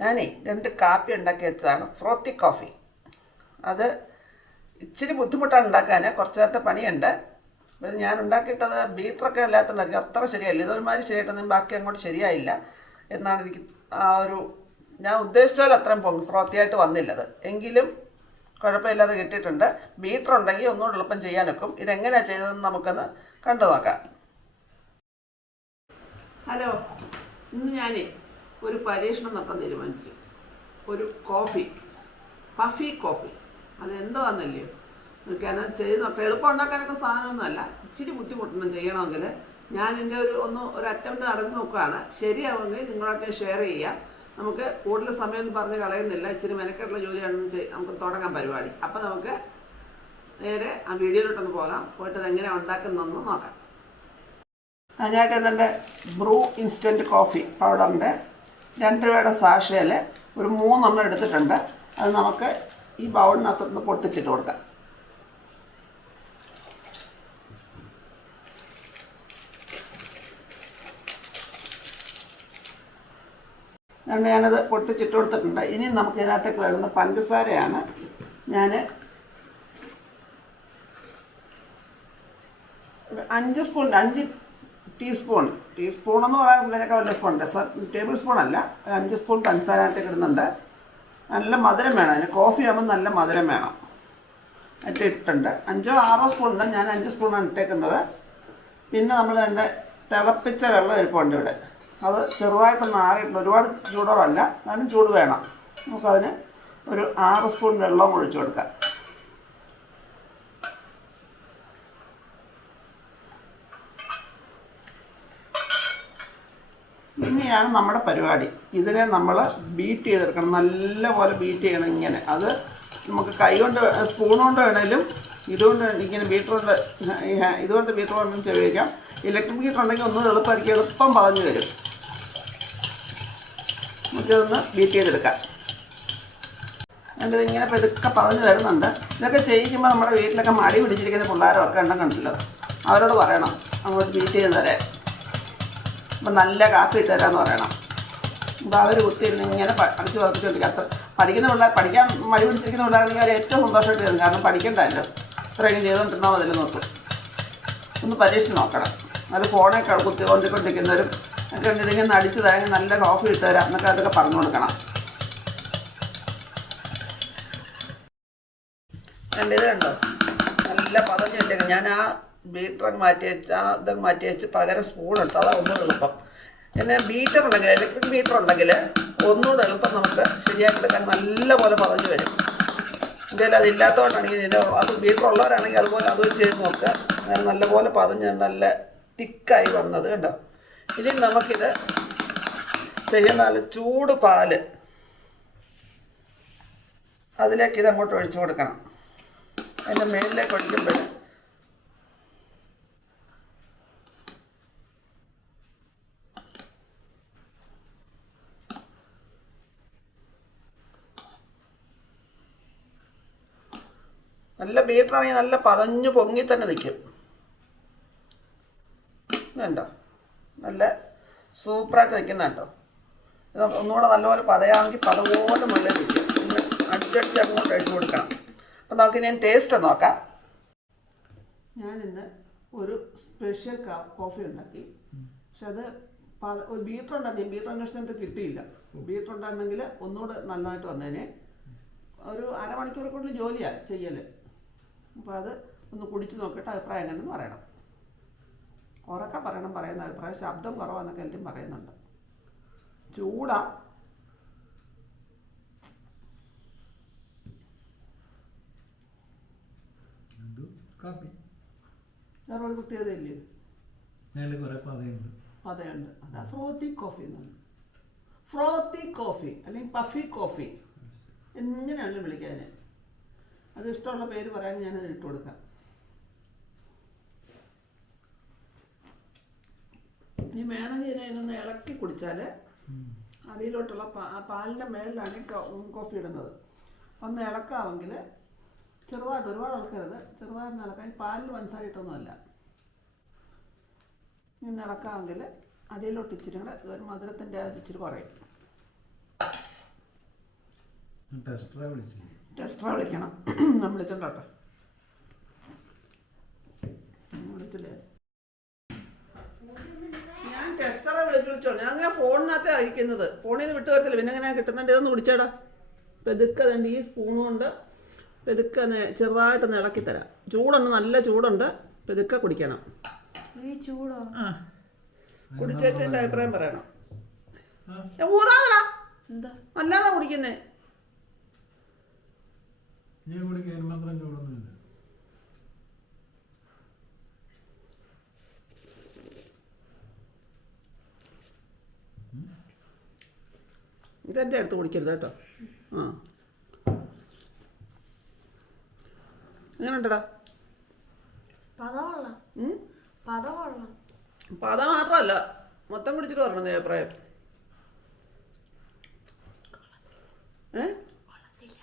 ഞാനേ 2 കാപ്പി ഉണ്ടാക്കി വെച്ചതാണ്, ഫ്രോത്തി കോഫി. അത് ഇച്ചിരി ബുദ്ധിമുട്ടാണ് ഉണ്ടാക്കാൻ, കുറച്ച് നേരത്തെ പണിയുണ്ട്. അത് ഞാൻ ഉണ്ടാക്കിയിട്ടത് ബീറ്ററൊക്കെ അല്ലാത്തതുകൊണ്ടായിരിക്കും അത്ര ശരിയായില്ല. ഇതൊരുമാതിരി ശരിയായിട്ടൊന്നും ബാക്കി അങ്ങോട്ട് ശരിയായില്ല എന്നാണ് എനിക്ക് ഞാൻ ഉദ്ദേശിച്ച പോലെ അത്രയും ഫ്രോത്തിയായിട്ട് വന്നില്ലത്. എങ്കിലും കുഴപ്പമില്ലാതെ കിട്ടിയിട്ടുണ്ട്. ബീറ്റർ ഉണ്ടെങ്കിൽ ഒന്നുകൂടെ എളുപ്പം ചെയ്യാനൊക്കും. ഇതെങ്ങനെയാണ് ചെയ്തതെന്ന് നമുക്കൊന്ന് കണ്ടു നോക്കാം. ഹലോ, ഇന്ന് ഞാനേ ഒരു പരീക്ഷണം നടത്താൻ തീരുമാനിച്ചു. ഒരു കോഫി, പഫി കോഫി. അതെന്തോന്നല്ലയോ എനിക്കത് ചെയ്ത് നോക്കാം. എളുപ്പം ഉണ്ടാക്കാനൊക്കെ സാധനമൊന്നുമല്ല, ഇച്ചിരി ബുദ്ധിമുട്ടൊന്നും ചെയ്യണമെങ്കിൽ. ഞാൻ എൻ്റെ ഒരു അറ്റംപ്റ്റ് നടന്ന് നോക്കുകയാണ്. ശരിയാവുമെങ്കിൽ നിങ്ങളായിട്ട് ഷെയർ ചെയ്യാം. നമുക്ക് കൂടുതൽ സമയമൊന്നും പറഞ്ഞ് കളയുന്നില്ല. ഇച്ചിരി മെനക്കെട്ടുള്ള ജോലിയാണെന്ന് നമുക്ക് തുടങ്ങാം പരിപാടി. അപ്പം നമുക്ക് നേരെ ആ വീഡിയോയിലോട്ടൊന്ന് പോകാം. പോയിട്ട് അതെങ്ങനെയാണ് ഉണ്ടാക്കുന്നതെന്ന് നോക്കാം. അതിനായിട്ട് എൻ്റെ ബ്രൂ ഇൻസ്റ്റൻറ്റ് കോഫി പൗഡറിൻ്റെ 2 രൂപയുടെ സാഷയിൽ ഒരു 3 എണ്ണം എടുത്തിട്ടുണ്ട്. അത് നമുക്ക് ഈ ബൗളിനകത്തൊന്ന് പൊട്ടിച്ചിട്ട് കൊടുക്കാം. ഞാനത് പൊട്ടിച്ചിട്ട് കൊടുത്തിട്ടുണ്ട്. ഇനി നമുക്ക് ഇതിനകത്തേക്ക് വരുന്ന പഞ്ചസാരയാണ്. ഞാൻ 5 ടീസ്പൂണെന്ന് പറയാൻ വലിയ സ്പൂണുണ്ട്, ടേബിൾ സ്പൂണല്ല, 5 സ്പൂൺ പഞ്ചസാരത്തേക്ക് ഇടുന്നുണ്ട്. നല്ല മധുരം വേണം അതിന്. കോഫി ആകുമ്പോൾ നല്ല മധുരം വേണം. അതിട്ട് ഇട്ടിട്ടുണ്ട്. 5-6 സ്പൂണുണ്ട്, ഞാൻ 5 സ്പൂണാണ് ഇട്ടേക്കുന്നത്. പിന്നെ നമ്മൾ അതിൻ്റെ തിളപ്പിച്ച വെള്ളം ഇരിപ്പുണ്ട് ഇവിടെ. അത് ചെറുതായിട്ടൊന്ന് ആറിയിട്ടുണ്ട്, ഒരുപാട് ചൂടോടല്ല, എന്നാലും ചൂട് വേണം. നമുക്കതിന് ഒരു 6 സ്പൂൺ വെള്ളം ഒഴിച്ചു കൊടുക്കാം. ഇനിയാണ് നമ്മുടെ പരിപാടി. ഇതിനെ നമ്മൾ ബീറ്റ് ചെയ്തെടുക്കണം, നല്ലപോലെ ബീറ്റ് ചെയ്യണം ഇങ്ങനെ. അത് നമുക്ക് കൈ കൊണ്ട് സ്പൂൺ കൊണ്ട് വേണേലും ഇതുകൊണ്ട് ഇങ്ങനെ ഇതുകൊണ്ട് ബീറ്റർ കൊണ്ടും ഉപയോഗിക്കാം. ഇലക്ട്രിക് ബീറ്റർ ഉണ്ടെങ്കിൽ ഒന്നും എളുപ്പമായിരിക്കും, എളുപ്പം പതഞ്ഞ് വരും. നമുക്കിതൊന്ന് ബീറ്റ് ചെയ്തെടുക്കാം. എന്നിട്ട് ഇങ്ങനെ പെതുക്കെ പതഞ്ഞ് തരുന്നുണ്ട്. ഇതൊക്കെ ചെയ്യിക്കുമ്പോൾ നമ്മുടെ വീട്ടിലൊക്കെ മടി പിടിച്ചിരിക്കുന്ന പിള്ളേരൊക്കെ ഉണ്ടെന്നുണ്ടല്ലോ, അവരോട് പറയണം അങ്ങോട്ട് ബീറ്റ് ചെയ്ത് തരാൻ. അപ്പം നല്ല കാപ്പി ഇട്ട് തരാമെന്ന് പറയണം. അപ്പോൾ അവർ കുത്തിയിരുന്ന് ഇങ്ങനെ അടിച്ച് പതിപ്പിച്ചുകൊണ്ടിരിക്കുക. പഠിക്കുന്ന പിള്ളേർ, പഠിക്കാൻ മടി പിടിച്ചിരിക്കുന്ന പിള്ളേരാണെങ്കിൽ അവർ ഏറ്റവും സന്തോഷമായിട്ട് തരും. കാരണം പഠിക്കണ്ടല്ലോ, ഇത്രയും ചെയ്തുകൊണ്ടിരുന്നാൽ മതിൽ നോക്കും. ഒന്ന് പരീക്ഷിച്ച് നോക്കണം. അത് ഫോണൊക്കെ കുത്തിക്കൊണ്ടിരിക്കുന്നവരും ഒക്കെ ഇതിങ്ങനെ അടിച്ച് തരാമെങ്കിൽ നല്ല കോഫി ഇട്ട് തരാം എന്നൊക്കെ അതൊക്കെ പറഞ്ഞു കൊടുക്കണം. എൻ്റെ ഇത് കണ്ടോ, നല്ല പതഞ്ഞ് വെച്ചേക്കാം. ഞാൻ ആ ബീറ്ററൊക്കെ ഇതൊക്കെ മാറ്റി വെച്ച് പകരം സ്പൂൺ എടുത്ത്, അതാണ് ഒന്നുകൂടെ എളുപ്പം. പിന്നെ ബീറ്റർ ഉണ്ടെങ്കിൽ, ഇലക്ട്രിക് ബീറ്റർ ഉണ്ടെങ്കിൽ ഒന്നുകൂടെ എളുപ്പം നമുക്ക് ശരിയാക്കി എടുക്കാൻ. നല്ല പോലെ പതഞ്ഞ് വരും. എന്തായാലും അതില്ലാത്തതുകൊണ്ടാണെങ്കിൽ അത് ബീറ്റർ ഉള്ളവരാണെങ്കിൽ അതുപോലെ അത് വെച്ച് ചെയ്ത് നോക്കുക. അങ്ങനെ നല്ലപോലെ പതഞ്ഞ് നല്ല തിക്കായി വന്നത് കണ്ടോ. ഇനി നമുക്കിത് ചെയ്യുന്ന നല്ല ചൂട് പാല് അതിലേക്ക് ഇതങ്ങോട്ട് ഒഴിച്ചു കൊടുക്കണം. അതിൻ്റെ മേലിലേക്ക് ഒഴിക്കുമ്പോൾ നല്ല ബീറ്ററാണെങ്കിൽ നല്ല പതഞ്ഞു പൊങ്ങി തന്നെ നിൽക്കും. വേണ്ടോ, നല്ല സൂപ്പറായിട്ട് നിൽക്കുന്ന കേട്ടോ. ഇത് ഒന്നുകൂടെ നല്ലപോലെ പതയാണെങ്കിൽ പതപോലെ നല്ല നിൽക്കും. ഒന്ന് അടിച്ചടിച്ച് അങ്ങോട്ട് അഴിച്ചു കൊടുക്കണം. അപ്പം നമുക്ക് ഞാൻ ടേസ്റ്റ് നോക്കാം. ഞാനിന്ന് ഒരു സ്പെഷ്യൽ കോഫി ഉണ്ടാക്കി. പക്ഷെ അത് ഒരു ബീറ്റർ ഉണ്ടാക്കി. ബീറ്റർ അന്വേഷണത്തിൽ കിട്ടിയില്ല. ബീറ്റർ ഉണ്ടായിരുന്നെങ്കിൽ ഒന്നുകൂടെ നന്നായിട്ട് വന്നേനെ. ഒരു അരമണിക്കൂറൊക്കെ ജോലിയാണ് ചെയ്യൽ. അപ്പോൾ അത് ഒന്ന് കുടിച്ച് നോക്കിയിട്ട് അഭിപ്രായം എങ്ങനെയെന്ന് പറയണം. ഉറക്കെ പറയുന്ന അഭിപ്രായം. ശബ്ദം കുറവാന്നൊക്കെ എല്ലാവരും പറയുന്നുണ്ട്. ചൂടാ. വേറെ ഒരു പ്രത്യേകതയില്ലേ? പതയുണ്ട്. അതാ ഫ്രോത്തി കോഫി എന്നാണ്. ഫ്രോത്തി കോഫി അല്ലെങ്കിൽ പഫി കോഫി എങ്ങനെയാണല്ലോ വിളിക്കാൻ. അത് ഇഷ്ടമുള്ള പേര് പറയാൻ ഞാനത് ഇട്ട് കൊടുക്കാം. ഇനി വേണമെങ്കിൽ ഇതിനൊന്ന് ഇളക്കി കുടിച്ചാൽ അടിയിലോട്ടുള്ള പാലിൻ്റെ മേളിലാണ് കോഫി ഇടുന്നത്. ഒന്ന് ഇളക്കാമെങ്കിൽ ചെറുതായിട്ട്, ഒരുപാട് ഇളക്കരുത്, ചെറുതായിട്ട് ഇളക്കാൻ. പാലിൽ പഞ്ചസാര ഇട്ടൊന്നുമല്ല. ഇനി ഇളക്കാമെങ്കിൽ അടിയിലോട്ട് ഇച്ചിരി കൂടെ മധുരത്തിൻ്റെ ഇച്ചിരി കുറയും. ടെസ്റ്ററെ വിളിക്കണം. ഞാൻ വിളിച്ചോട്ടെ. വിളിച്ചില്ലേ? ഞാൻ ടെസ്റ്ററെ വിളിച്ചോ. ഞാൻ അങ്ങനെ ഫോണിനകത്ത് അയക്കുന്നത്. ഫോണിൽ നിന്ന് വിട്ടു വരത്തില്ല. പിന്നെ എങ്ങനെ കിട്ടുന്നുണ്ട്? ഇതൊന്ന് കുടിച്ചേടാ. പെതുക്കെ തന്നെ ഈ സ്പൂൺ കൊണ്ട് പെതുക്കെ ചെറുതായിട്ടൊന്ന് ഇളക്കി തരാം. ചൂടുണ്ട്, നല്ല ചൂടുണ്ട്. പെതുക്കെ കുടിക്കണം. ആ, കുടിച്ചേച്ചതിൻ്റെ അഭിപ്രായം പറയണം. ഊതാതടാ, അല്ലാതെ കുടിക്കുന്നേ. ഇതെൻ്റെ അടുത്ത് കുടിക്കരുത് കേട്ടോ. ആ, എങ്ങനെ ഉണ്ടടാ? പത മാത്രമല്ല, മൊത്തം കുടിച്ചിട്ട് പറഞ്ഞ നീ അഭിപ്രായം.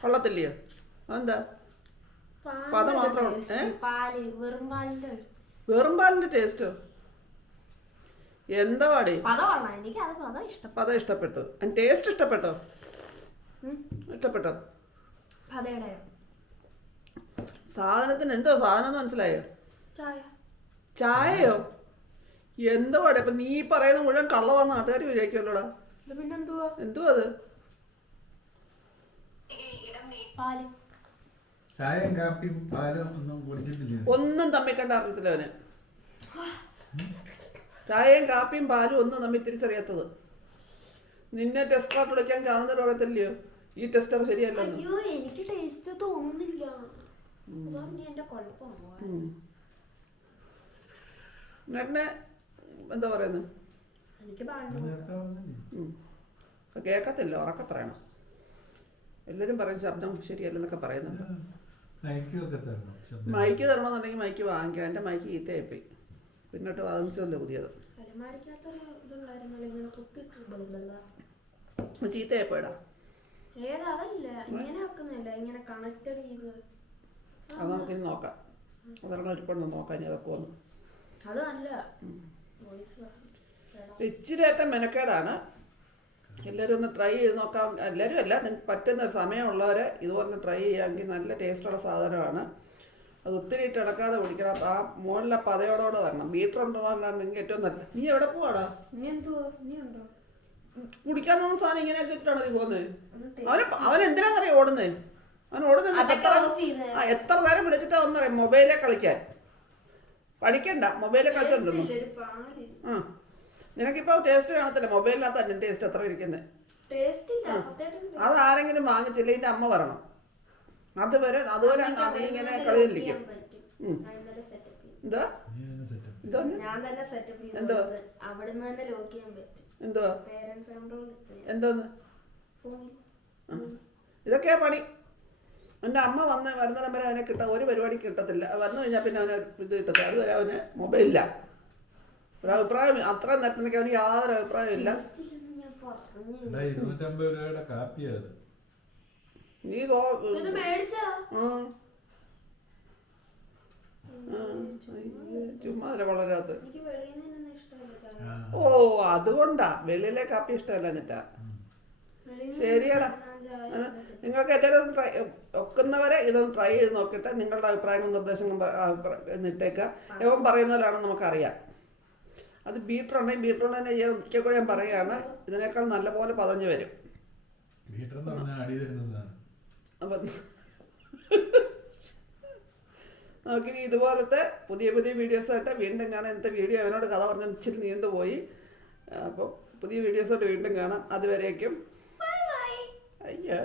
കൊള്ളത്തില്ലയോ? അതെന്താ? പത മാത്രം. വെറും പാലിന്റെ ടേസ്റ്റോ? എന്താ പാടി? പത ഇഷ്ടപ്പെട്ടു. ടേസ്റ്റ് ഇഷ്ടപ്പെട്ടോ? ഇഷ്ടപ്പെട്ടോ? സാധനത്തിന് എന്തോ സാധനം മനസ്സിലായോ? ചായയോ? എന്തോ പാടെ? ഇപ്പൊ നീ പറയുന്നത് മുഴുവൻ കള്ളവാന്ന് നാട്ടുകാർ വിചാരിക്കുമല്ലോടാ. എന്തുവാ അത്? ചായയും കാപ്പിയും പാലും ഒന്നും കുടിച്ചിട്ടില്ല. ഒന്നും തമ്മിൽ കണ്ട അറിയത്തില്ല അവന്. ചായയും കാപ്പിയും പാലും ഒന്നും തമ്മിൽ തിരിച്ചറിയാത്തത്. നിന്നെ ടെസ്റ്ററായിട്ട് വിളിക്കാൻ കാണുന്നവർ പറയത്തില്ലയോ ഈ ടെസ്റ്റർ ശരിയല്ലോ? എനിക്ക് ടേസ്റ്റ് തോന്നുന്നില്ല. നേട്ടനെ എന്താ പറയുന്നത്? കേക്കത്തില്ല, ഉറക്കെ പറയണം. എല്ലാരും പറയും ശബ്ദം ശരിയല്ലെന്നൊക്കെ പറയുന്നുണ്ട്. മൈക്ക് തരണമെന്നുണ്ടെങ്കിൽ മൈക്ക് വാങ്ങിക്കാം. എൻ്റെ മൈക്ക് ചീത്തയായിപ്പോയി. പിന്നോട്ട് വാങ്ങിച്ചതല്ലേ പുതിയത്. ചീത്തയായിപ്പോയിടാ. അത് നമുക്കിനി നോക്കാം. അതൊരെണ്ണം ഇരിപ്പുണ്ടോ നോക്കാം. ഞാൻ അതൊക്കെ വന്നു. ഇച്ചിരിയൊക്കെ മെനക്കേടാണ്. എല്ലാവരും ഒന്ന് ട്രൈ ചെയ്ത് നോക്കാം. എല്ലാവരും അല്ല, നിങ്ങൾക്ക് പറ്റുന്ന സമയമുള്ളവർ ഇതുപോലെ ട്രൈ ചെയ്യാമെങ്കിൽ നല്ല ടേസ്റ്റുള്ള സാധനമാണ്. അത് ഒത്തിരി ഇട്ട് ഇടക്കാതെ കുടിക്കണം. ആ മുകളിലെ പതയോടോടെ വരണം. ബീറ്റർ ഉണ്ടെന്നുണ്ടെങ്കിൽ ഏറ്റവും നല്ലത്. നീ എവിടെ പോവാടാ? കുടിക്കാൻ തോന്നുന്ന സാധനം ഇങ്ങനെയൊക്കെ വെച്ചിട്ടാണ് നീ പോകുന്നത്. അവൻ എന്തിനാന്നറിയാം ഓടുന്നേ? അവൻ ഓടുന്നത് എത്ര നേരം വിളിച്ചിട്ടാ വന്നറിയാം മൊബൈലിൽ കളിക്കാൻ. പഠിക്കണ്ട, മൊബൈലിൽ കളിച്ചോണ്ടല്ലോ. ആ, നിനക്കിപ്പോ ടേസ്റ്റ് കാണത്തില്ല. മൊബൈലിനകത്ത് തന്നെ ടേസ്റ്റ് എത്ര ഇരിക്കുന്നത്. അത് ആരെങ്കിലും വാങ്ങിച്ചില്ല, ഇതിന്റെ അമ്മ വരണം. അതുവരെ നീ ഇങ്ങനെ കളിയിലിരിക്കും. എന്തോ എന്തോ എന്തോ എന്തോന്ന് ഇതൊക്കെയാ പണി. എൻ്റെ അമ്മ വരുന്നിടം വരെ അവനെ ഒരു പരിപാടി കിട്ടത്തില്ല. വന്നു കഴിഞ്ഞാൽ പിന്നെ അവന് ഇത് കിട്ടത്തില്ല. അതുവരെ അവന് മൊബൈലില്ല. ഒരു അഭിപ്രായം അത്ര നേരത്തേക്ക് അവന് യാതൊരു അഭിപ്രായം ഇല്ല. നീ ചുമ്മാ വളരാത്ത. ഓ, അതുകൊണ്ടാ വെളിയിലെ കാപ്പി ഇഷ്ടമല്ല എന്നിട്ടാ. ശരിയടാ, നിങ്ങൾക്ക് എല്ലാവരും ഒക്കുന്നവരെ ഇതൊന്ന് ട്രൈ ചെയ്ത് നോക്കിയിട്ട് നിങ്ങളുടെ അഭിപ്രായങ്ങളും നിർദ്ദേശങ്ങളും ഇട്ടേക്കുക. എവൻ പറയുന്ന പോലെയാണെന്ന് നമുക്കറിയാം. അത് ബീറ്റർ ഉണ്ടെങ്കിൽ ബീറ്റർ തന്നെ ചെയ്യാൻ മിക്കപ്പോഴും ഞാൻ പറയുകയാണ്. ഇതിനേക്കാൾ നല്ലപോലെ പതഞ്ഞു വരും. അപ്പം നമുക്കിനി ഇതുപോലത്തെ പുതിയ പുതിയ വീഡിയോസായിട്ട് വീണ്ടും കാണാം. ഇന്നത്തെ വീഡിയോ അവനോട് കഥ പറഞ്ഞാൽ ഇച്ചിരി നീണ്ടുപോയി. അപ്പോൾ പുതിയ വീഡിയോസായിട്ട് വീണ്ടും കാണാം. അതുവരേക്കും അയ്യോ.